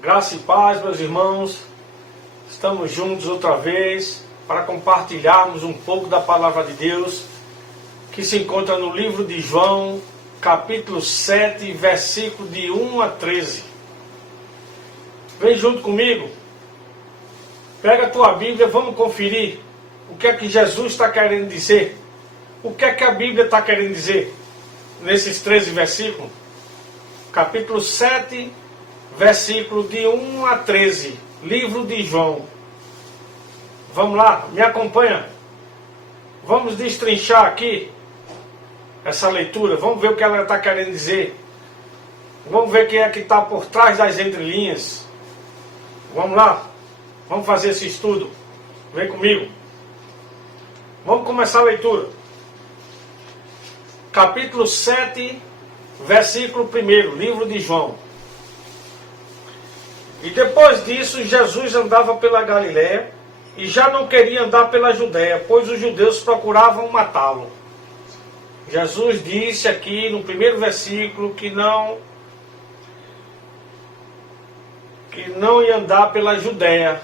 Graça e paz, meus irmãos. Estamos juntos outra vez para compartilharmos um pouco da palavra de Deus que se encontra no livro de João, capítulo 7, versículo de 1 a 13. Vem junto comigo. Pega a tua Bíblia, vamos conferir o que é que Jesus está querendo dizer. O que é que a Bíblia está querendo dizer nesses 13 versículos? Capítulo 7, versículo de 1 a 13, livro de João. Vamos lá, me acompanha. Vamos destrinchar aqui essa leitura. Vamos ver o que ela está querendo dizer. Vamos ver quem é que está por trás das entrelinhas. Vamos lá, vamos fazer esse estudo. Vem comigo. Vamos começar a leitura. Capítulo 7, versículo 1, livro de João. E depois disso, Jesus andava pela Galiléia e já não queria andar pela Judéia, pois os judeus procuravam matá-lo. Jesus disse aqui no primeiro versículo que não ia andar pela Judéia.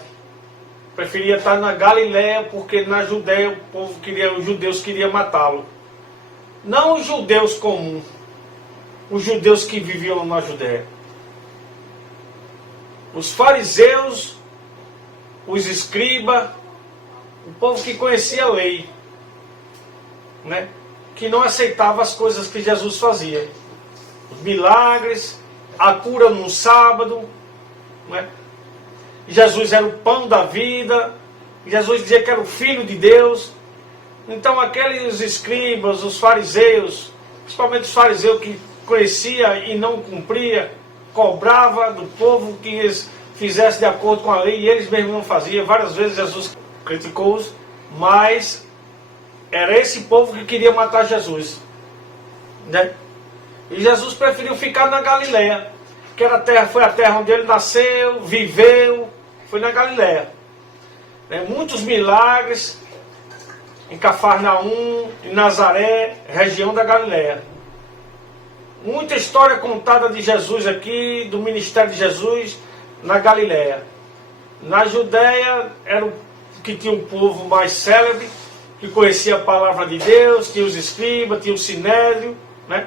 Preferia estar na Galiléia, porque na Judéia os judeus queriam matá-lo. Não os judeus comuns, os judeus que viviam na Judéia. Os fariseus, os escribas, o povo que conhecia a lei, né? Que não aceitava as coisas que Jesus fazia. Os milagres, a cura num sábado, né? Jesus era o pão da vida, Jesus dizia que era o Filho de Deus. Então aqueles escribas, os fariseus, principalmente os fariseus que conhecia e não cumpria, cobrava do povo que eles fizessem de acordo com a lei, e eles mesmos não faziam. Várias vezes Jesus criticou-os, mas era esse povo que queria matar Jesus, né? E Jesus preferiu ficar na Galiléia, que era foi a terra onde ele nasceu, viveu, foi na Galiléia. Muitos milagres em Cafarnaum, em Nazaré, região da Galiléia. Muita história contada de Jesus aqui, do ministério de Jesus na Galiléia. Na Judéia era o que tinha um povo mais célebre, que conhecia a palavra de Deus, tinha os escribas, tinha o sinédrio, né?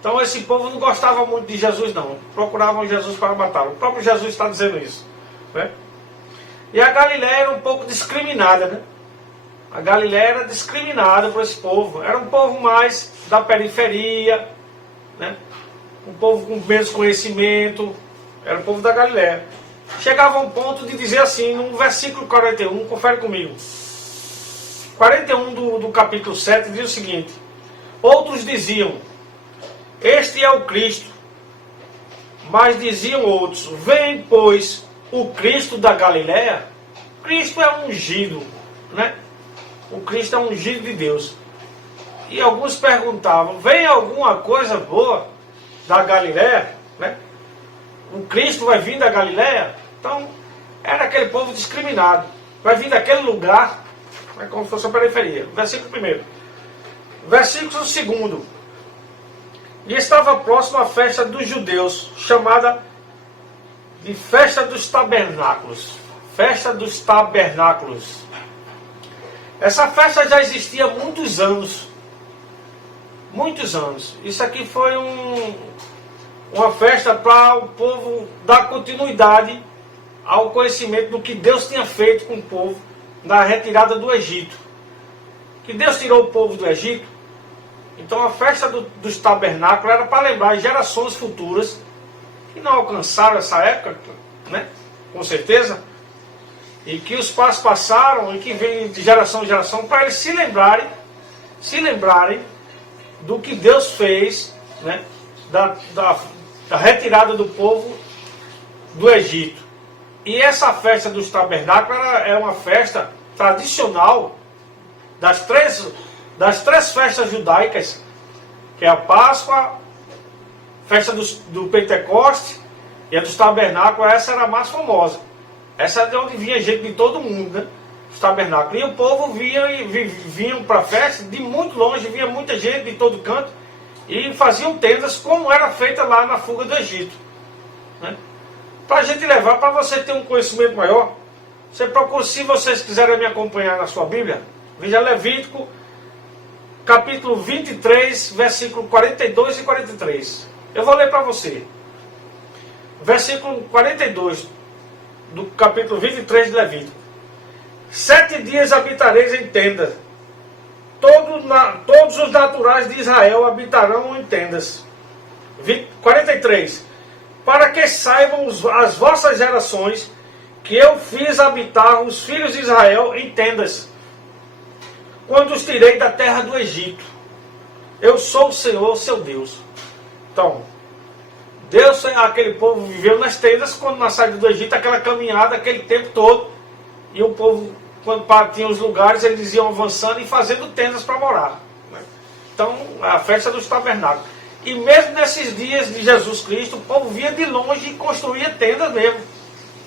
Então esse povo não gostava muito de Jesus não, procuravam Jesus para matá-lo. O próprio Jesus está dizendo isso, né? E a Galiléia era um pouco discriminada, né? A Galiléia era discriminada por esse povo. Era um povo mais da periferia, né? Um povo com menos conhecimento. Era o povo da Galiléia. Chegava a um ponto de dizer assim, no versículo 41, confere comigo. 41 do capítulo 7 diz o seguinte: outros diziam, este é o Cristo. Mas diziam outros, vem, pois, o Cristo da Galiléia. Cristo é ungido, né? O Cristo é ungido de Deus. E alguns perguntavam, vem alguma coisa boa da Galiléia, né? O Cristo vai vir da Galiléia? Então, era aquele povo discriminado. Vai vir daquele lugar, é como se fosse a periferia. Versículo 1. Versículo 2. E estava próximo à festa dos judeus, chamada de Festa dos Tabernáculos. Festa dos Tabernáculos. Essa festa já existia há muitos anos. Muitos anos. Isso aqui foi uma festa para o povo dar continuidade ao conhecimento do que Deus tinha feito com o povo na retirada do Egito. Que Deus tirou o povo do Egito. Então a festa dos tabernáculos era para lembrar gerações futuras que não alcançaram essa época, né? Com certeza. E que os pais passaram e que vem de geração em geração para eles se lembrarem do que Deus fez, né? Da retirada do povo do Egito. E essa festa dos tabernáculos é uma festa tradicional das três festas judaicas, que é a Páscoa, festa do Pentecoste e a dos tabernáculos. Essa era a mais famosa. Essa é de onde vinha gente de todo mundo, né? Os tabernáculos. E o povo vinham para a festa de muito longe, vinha muita gente de todo canto e faziam tendas como era feita lá na fuga do Egito, né? para a gente levar, para você ter um conhecimento maior. Você procura, se vocês quiserem me acompanhar na sua Bíblia, veja Levítico, capítulo 23, versículo 42 e 43. Eu vou ler para você. Versículo 42 do capítulo 23 de Levítico. 7 dias habitareis em tendas. Todos os naturais de Israel habitarão em tendas. 43. Para que saibam as vossas gerações que eu fiz habitar os filhos de Israel em tendas, quando os tirei da terra do Egito. Eu sou o Senhor, seu Deus. Então, Deus, aquele povo viveu nas tendas quando na saída do Egito, aquela caminhada, aquele tempo todo. E o povo, quando tinha os lugares, eles iam avançando e fazendo tendas para morar. Né? Então, a festa dos tabernáculos. E mesmo nesses dias de Jesus Cristo, o povo via de longe e construía tendas mesmo.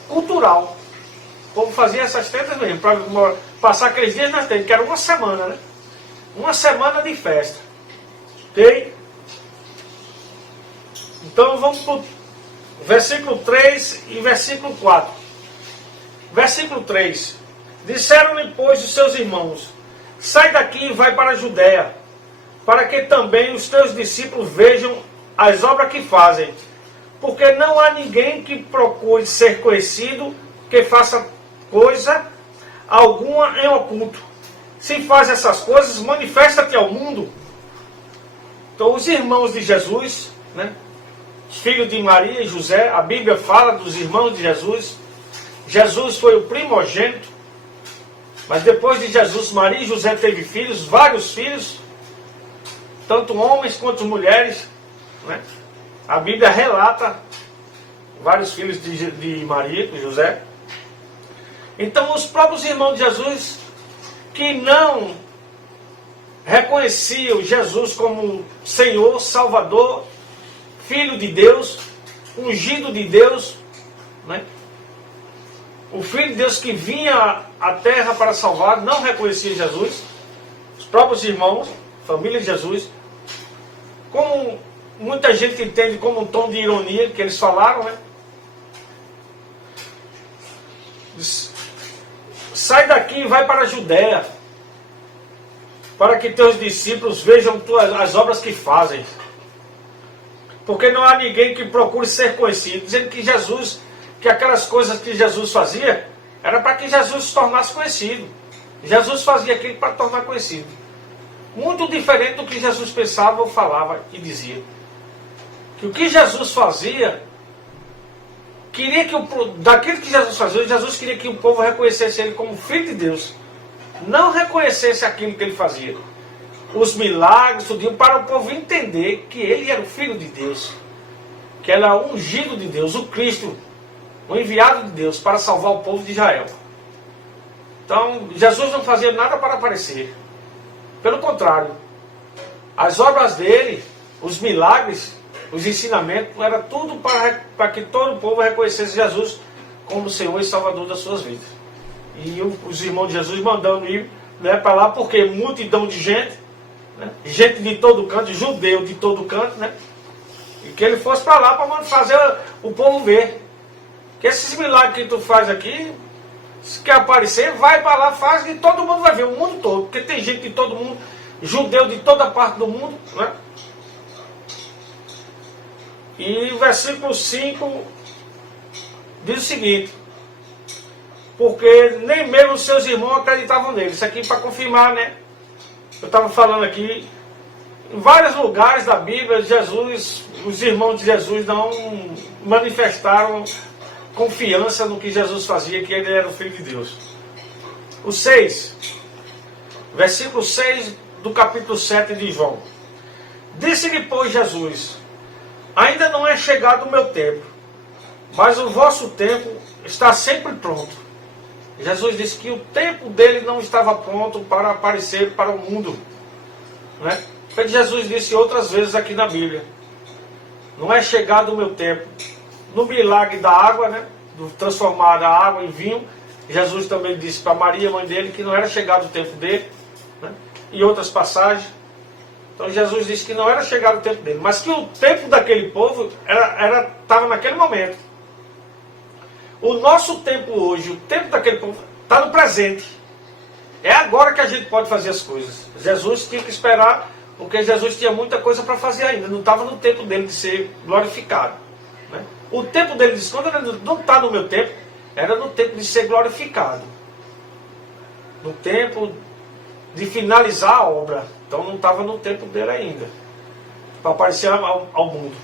Cultural. O povo fazia essas tendas mesmo, para passar aqueles dias nas tendas, que era uma semana, né? Uma semana de festa. Ok? Então vamos para o versículo 3 e versículo 4. Versículo 3. Disseram-lhe, pois, os seus irmãos: sai daqui e vai para a Judéia, para que também os teus discípulos vejam as obras que fazem. Porque não há ninguém que procure ser conhecido, que faça coisa alguma em oculto. Se faz essas coisas, manifesta-te ao mundo. Então os irmãos de Jesus, né, filho de Maria e José, a Bíblia fala dos irmãos de Jesus. Jesus foi o primogênito, mas depois de Jesus, Maria e José teve filhos, vários filhos, tanto homens quanto mulheres, né? A Bíblia relata vários filhos de Maria e José. Então os próprios irmãos de Jesus, que não reconheciam Jesus como Senhor, Salvador, Filho de Deus, ungido de Deus, né? O Filho de Deus que vinha à terra para salvar, não reconhecia Jesus. Os próprios irmãos, família de Jesus, como muita gente entende como um tom de ironia que eles falaram, né? Sai daqui e vai para a Judéia, para que teus discípulos vejam as obras que fazem. Porque não há ninguém que procure ser conhecido. Dizendo que Jesus, que aquelas coisas que Jesus fazia, era para que Jesus se tornasse conhecido. Jesus fazia aquilo para tornar conhecido. Muito diferente do que Jesus pensava ou falava e dizia. Que o que Jesus fazia, queria que daquilo que Jesus fazia, Jesus queria que o povo reconhecesse ele como Filho de Deus. Não reconhecesse aquilo que ele fazia. Os milagres, tudo, para o povo entender que ele era o Filho de Deus. Que ele era o ungido de Deus, o Cristo, o enviado de Deus para salvar o povo de Israel. Então, Jesus não fazia nada para aparecer. Pelo contrário, as obras dele, os milagres, os ensinamentos, era tudo para que todo o povo reconhecesse Jesus como Senhor e Salvador das suas vidas. E os irmãos de Jesus mandando ir, né, para lá, porque multidão de gente, né, gente de todo canto, judeu de todo canto, né, e que ele fosse para lá para fazer o povo ver. Que esses milagres que tu faz aqui, se quer aparecer, vai para lá, faz e todo mundo vai ver, o mundo todo. Porque tem gente de todo mundo, judeu de toda parte do mundo, né? E o versículo 5 diz o seguinte: porque nem mesmo os seus irmãos acreditavam nele. Isso aqui para confirmar, né? Eu estava falando aqui, em vários lugares da Bíblia, Jesus, os irmãos de Jesus não manifestaram confiança no que Jesus fazia, que ele era o Filho de Deus. O 6, versículo 6 do capítulo 7 de João. Disse-lhe, pois, Jesus: ainda não é chegado o meu tempo, mas o vosso tempo está sempre pronto. Jesus disse que o tempo dele não estava pronto para aparecer para o mundo, né? Porque Jesus disse outras vezes aqui na Bíblia: não é chegado o meu tempo. No milagre da água, né, do transformar a água em vinho, Jesus também disse para Maria, mãe dele, que não era chegado o tempo dele, né? E outras passagens. Então Jesus disse que não era chegado o tempo dele, mas que o tempo daquele povo estava naquele momento. O nosso tempo hoje, o tempo daquele povo, está no presente. É agora que a gente pode fazer as coisas. Jesus tinha que esperar, porque Jesus tinha muita coisa para fazer ainda. Não estava no tempo dele de ser glorificado. Né? O tempo dele disse, quando ele não está no meu tempo, era no tempo de ser glorificado. No tempo de finalizar a obra. Então não estava no tempo dele ainda. Para aparecer ao mundo.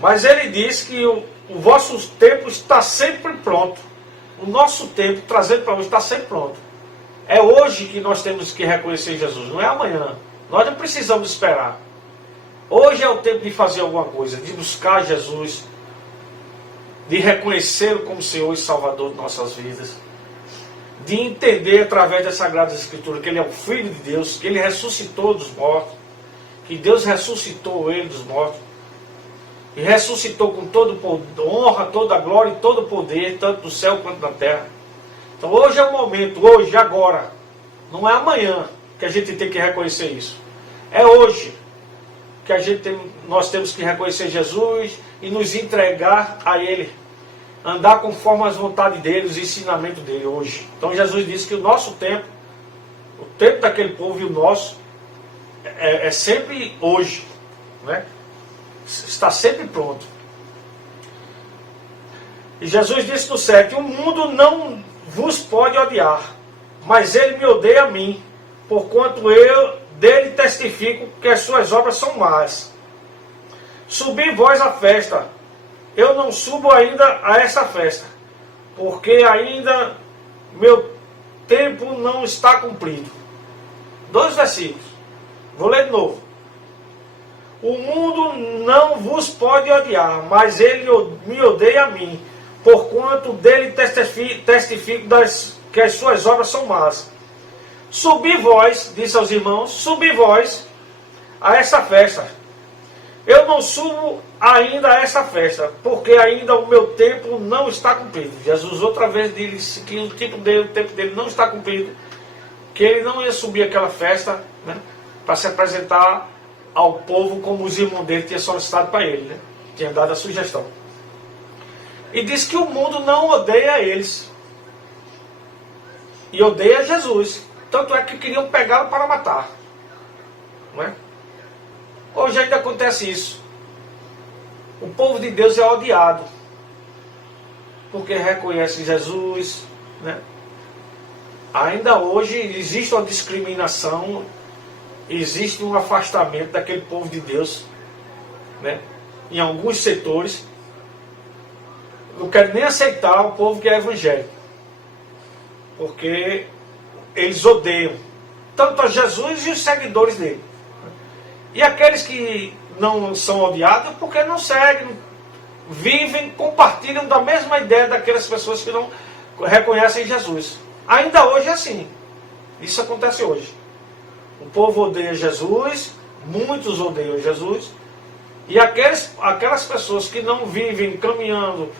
Mas ele diz que o vosso tempo está sempre pronto. O nosso tempo, trazendo para hoje, está sempre pronto. É hoje que nós temos que reconhecer Jesus, não é amanhã. Nós não precisamos esperar. Hoje é o tempo de fazer alguma coisa, de buscar Jesus, de reconhecê-lo como Senhor e Salvador de nossas vidas, de entender através das Sagradas Escrituras que Ele é o Filho de Deus, que Ele ressuscitou dos mortos, que Deus ressuscitou Ele dos mortos, e ressuscitou com toda honra, toda glória e todo o poder, tanto no céu quanto na terra. Então hoje é o momento, hoje, agora. Não é amanhã que a gente tem que reconhecer isso. É hoje que nós temos que reconhecer Jesus e nos entregar a Ele. Andar conforme as vontades dele, os ensinamentos dele hoje. Então Jesus disse que o nosso tempo, o tempo daquele povo e o nosso, é sempre hoje. Né? Está sempre pronto. E Jesus disse no 7, o mundo não vos pode odiar, mas ele me odeia a mim, porquanto eu dele testifico que as suas obras são más. Subi vós à festa, eu não subo ainda a essa festa, porque ainda meu tempo não está cumprido. 2 versículos, vou ler de novo. O mundo não vos pode odiar, mas ele me odeia a mim, porquanto dele testifico que as suas obras são más. Subi vós, disse aos irmãos, subi vós a essa festa. Eu não subo ainda a essa festa, porque ainda o meu tempo não está cumprido. Jesus outra vez disse que o tempo dele não está cumprido, que ele não ia subir aquela festa, né, para se apresentar ao povo como os irmãos dele tinham solicitado para ele, né? Tinha dado a sugestão. E diz que o mundo não odeia eles. E odeia Jesus. Tanto é que queriam pegá-lo para matar. Não é? Hoje ainda acontece isso. O povo de Deus é odiado. Porque reconhece Jesus. Né? Ainda hoje existe uma discriminação. Existe um afastamento daquele povo de Deus, né? Em alguns setores. Não quero nem aceitar o povo que é evangélico, porque eles odeiam tanto a Jesus e os seguidores dele. E aqueles que não são odiados porque não seguem, vivem, compartilham da mesma ideia daquelas pessoas que não reconhecem Jesus. Ainda hoje é assim. Isso acontece hoje. O povo odeia Jesus, muitos odeiam Jesus, e aquelas pessoas que não vivem caminhando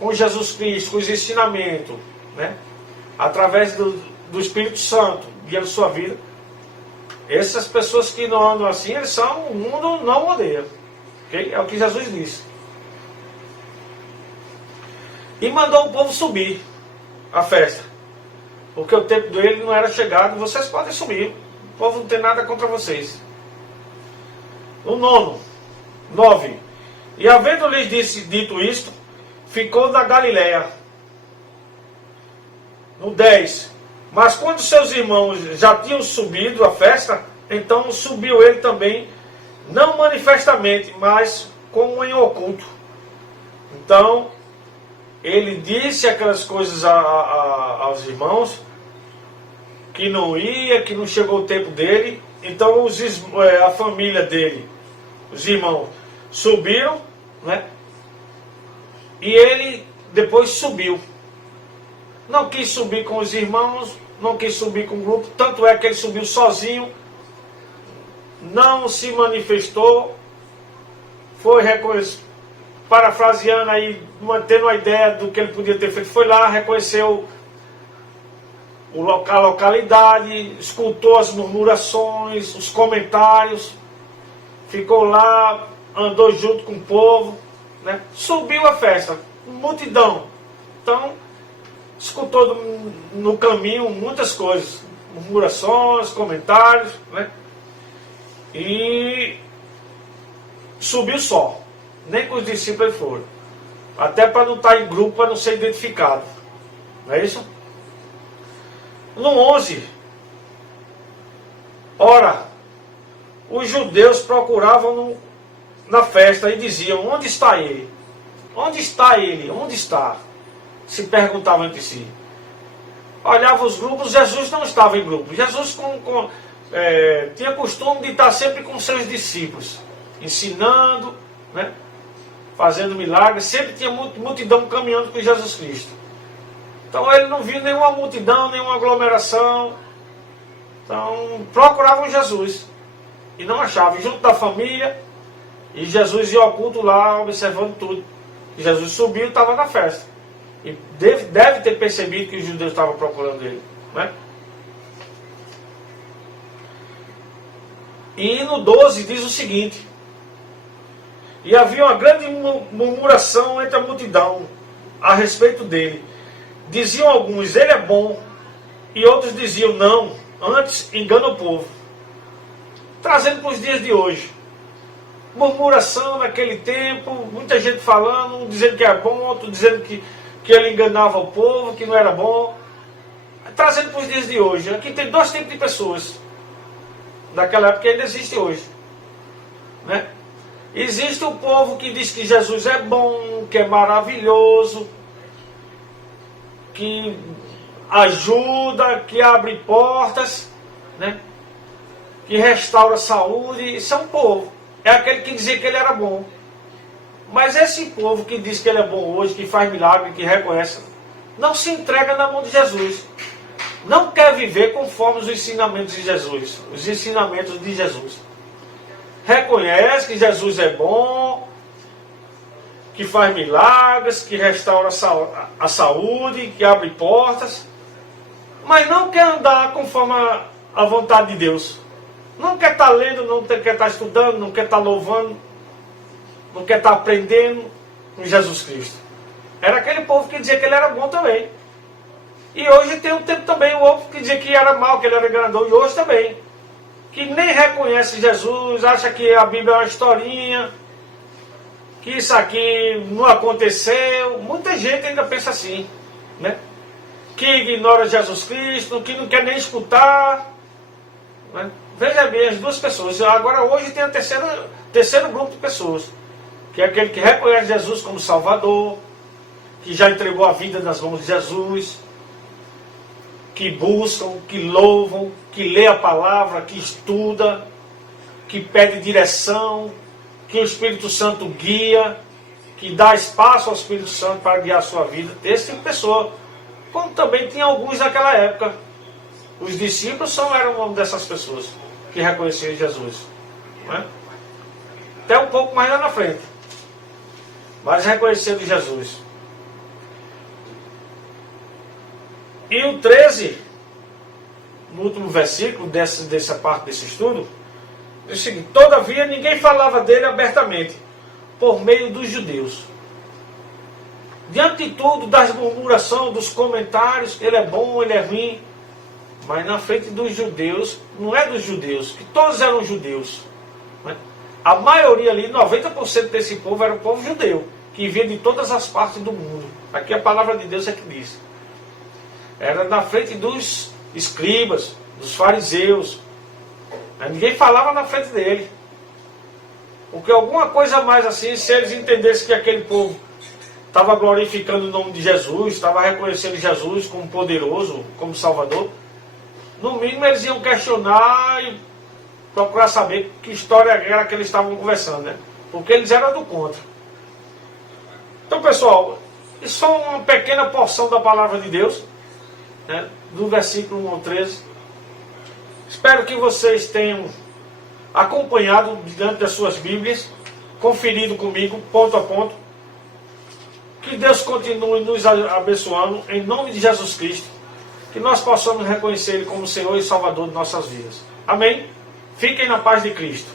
com Jesus Cristo, com os ensinamentos, né, através do Espírito Santo, guiando sua vida, essas pessoas que não andam assim, o mundo não odeia. Okay? É o que Jesus disse. E mandou o povo subir a festa, porque o tempo dele não era chegado. Vocês podem subir. O povo não tem nada contra vocês. O 9. E havendo-lhes dito isto, ficou na Galiléia. No 10. Mas quando seus irmãos já tinham subido a festa, então subiu ele também, não manifestamente, mas como em oculto. Então, ele disse aquelas coisas aos irmãos, que não ia, que não chegou o tempo dele. Então a família dele, os irmãos, subiram, né? E ele depois subiu. Não quis subir com os irmãos, não quis subir com o grupo, tanto é que ele subiu sozinho, não se manifestou, foi reconhecido, parafraseando aí, mantendo a ideia do que ele podia ter feito, foi lá, reconheceu a localidade, escutou as murmurações, os comentários, ficou lá, andou junto com o povo, né? Subiu a festa. multidão. Então, escutou no caminho muitas coisas, murmurações, comentários, né? E subiu só. Nem com os discípulos ele foram. Até para não estar em grupo, para não ser identificado. Não é isso? No 11, ora, os judeus procuravam na festa e diziam: onde está ele? Onde está ele? Onde está? Se perguntavam entre si. Olhavam os grupos, Jesus não estava em grupo. Jesus tinha costume de estar sempre com seus discípulos, ensinando, né? Fazendo milagres. Sempre tinha multidão caminhando com Jesus Cristo. Então ele não viu nenhuma multidão, nenhuma aglomeração. Então procuravam Jesus e não achavam, junto da família. E Jesus ia oculto lá, observando tudo. E Jesus subiu e estava na festa. E deve ter percebido que os judeus estavam procurando ele, né? E no 12 diz o seguinte: e havia uma grande murmuração entre a multidão a respeito dele. Diziam alguns: ele é bom. E outros diziam: não, antes engana o povo. Trazendo para os dias de hoje. Murmuração naquele tempo, muita gente falando, um dizendo que é bom, outro dizendo que ele enganava o povo, que não era bom. Trazendo para os dias de hoje. Aqui tem dois tipos de pessoas. Daquela época que ainda existe hoje, né? Existe o povo que diz que Jesus é bom, que é maravilhoso, que ajuda, que abre portas, né? Que restaura a saúde. Isso é um povo. É aquele que dizia que ele era bom. Mas esse povo que diz que ele é bom hoje, que faz milagre, que reconhece, não se entrega na mão de Jesus. Não quer viver conforme os ensinamentos de Jesus. Os ensinamentos de Jesus. Reconhece que Jesus é bom, que faz milagres, que restaura a saúde, que abre portas, mas não quer andar conforme a vontade de Deus. Não quer estar lendo, não quer estar estudando, não quer estar louvando, não quer estar aprendendo com Jesus Cristo. Era aquele povo que dizia que ele era bom também. E hoje tem um tempo também o outro que dizia que era mal, que ele era enganador, e hoje também. Que nem reconhece Jesus, acha que a Bíblia é uma historinha, que isso aqui não aconteceu. Muita gente ainda pensa assim, né? Que ignora Jesus Cristo, que não quer nem escutar, né? Veja bem, as duas pessoas. Agora hoje tem a terceiro grupo de pessoas, que é aquele que reconhece Jesus como Salvador, que já entregou a vida nas mãos de Jesus, que buscam, que louvam, que lê a palavra, que estuda, que pede direção, que o Espírito Santo guia, que dá espaço ao Espírito Santo para guiar a sua vida. Esse tipo de pessoa. Como também tinha alguns naquela época. Os discípulos eram uma dessas pessoas que reconheciam Jesus. Não é? Até um pouco mais lá na frente. Mas reconhecendo Jesus. E o 13, no último versículo dessa parte desse estudo, diz o seguinte: todavia ninguém falava dele abertamente, por meio dos judeus. Diante de tudo, das murmurações, dos comentários, ele é bom, ele é ruim, mas na frente dos judeus, não é dos judeus, que todos eram judeus, né? A maioria ali, 90% desse povo era o povo judeu, que vinha de todas as partes do mundo. Aqui a palavra de Deus é que diz. Era na frente dos escribas, dos fariseus. Ninguém falava na frente dele. Porque alguma coisa mais assim, se eles entendessem que aquele povo estava glorificando o nome de Jesus, estava reconhecendo Jesus como poderoso, como Salvador, no mínimo eles iam questionar e procurar saber que história era que eles estavam conversando, né? Porque eles eram do contra. Então, pessoal, isso é uma pequena porção da palavra de Deus, né, do versículo 1 ao 13. Espero que vocês tenham acompanhado diante das suas Bíblias, conferido comigo, ponto a ponto. Que Deus continue nos abençoando, em nome de Jesus Cristo, que nós possamos reconhecer Ele como Senhor e Salvador de nossas vidas. Amém? Fiquem na paz de Cristo.